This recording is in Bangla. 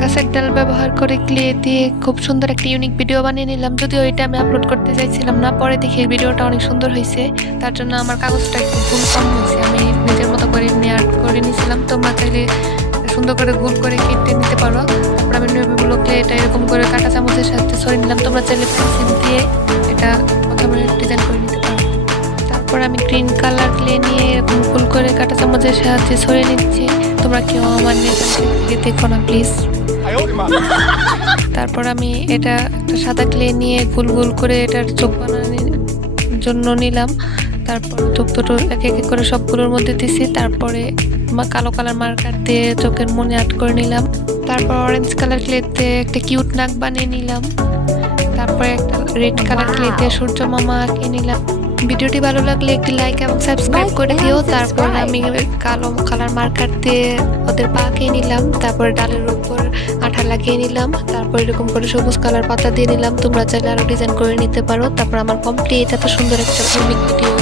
গাছের ডাল ব্যবহার করে ক্লে দিয়ে খুব সুন্দর একটা ইউনিক ভিডিও বানিয়ে নিলাম। যদিও এটা আমি আপলোড করতে চাইছিলাম না, পরে দেখি ভিডিওটা অনেক সুন্দর হয়েছে, তার জন্য আমার কাগজটা একটু ভুল কম হয়েছে, আমি নিজের মতো করে এমনি আর্ট করে নিয়েছিলাম। তোমরা চাইলে সুন্দর করে গোল করে কেটে নিতে পারো। তারপর আমি নেভিগুলোকে এটা এরকম করে কাঁটা চামচের সাথে ছড়িয়ে নিলাম। তোমরা চাইলে পেন্সিল দিয়ে এটা প্রথমে ডিজাইন করে নিতে পারো। তারপর আমি গ্রিন কালার ক্লে নিয়ে এরকম ফুল করে কাঁটা চামচের সাহায্যে ছড়িয়ে নিচ্ছি। তোমরা কেউ আমার নিয়ে দেখো না প্লিজ। তারপর আমি এটা একটা সাদা ক্লে নিয়ে গোল গোল করে এটার চোখ বানানোর জন্য নিলাম। তারপর ছোট ছোট এক এক করে সবগুলোর মধ্যে দিছি। তারপরে কালো কালার মার্কার দিয়ে চোখের মনে আর্ট করে নিলাম। তারপর অরেঞ্জ কালার ক্লেতে একটা কিউট নাক বানিয়ে নিলাম। তারপরে একটা রেড কালার ক্লেতে সূর্য মামা আঁকিয়ে নিলাম। ভিডিওটি ভালো লাগলে একটি লাইক এবং সাবস্ক্রাইব করে দিও। তারপর আমি কালো কালার মার্কার দিয়ে ওদের পা আঁকিয়ে নিলাম। তারপর ডালের উপর আঠা লাগিয়ে নিলাম। তারপর এরকম করে সবুজ কালার পাতা দিয়ে নিলাম। তোমরা চাইলে আরো ডিজাইন করে নিতে পারো। তারপর আমার কমপ্লিট এত সুন্দর একটা ইউনিক ভিডিও।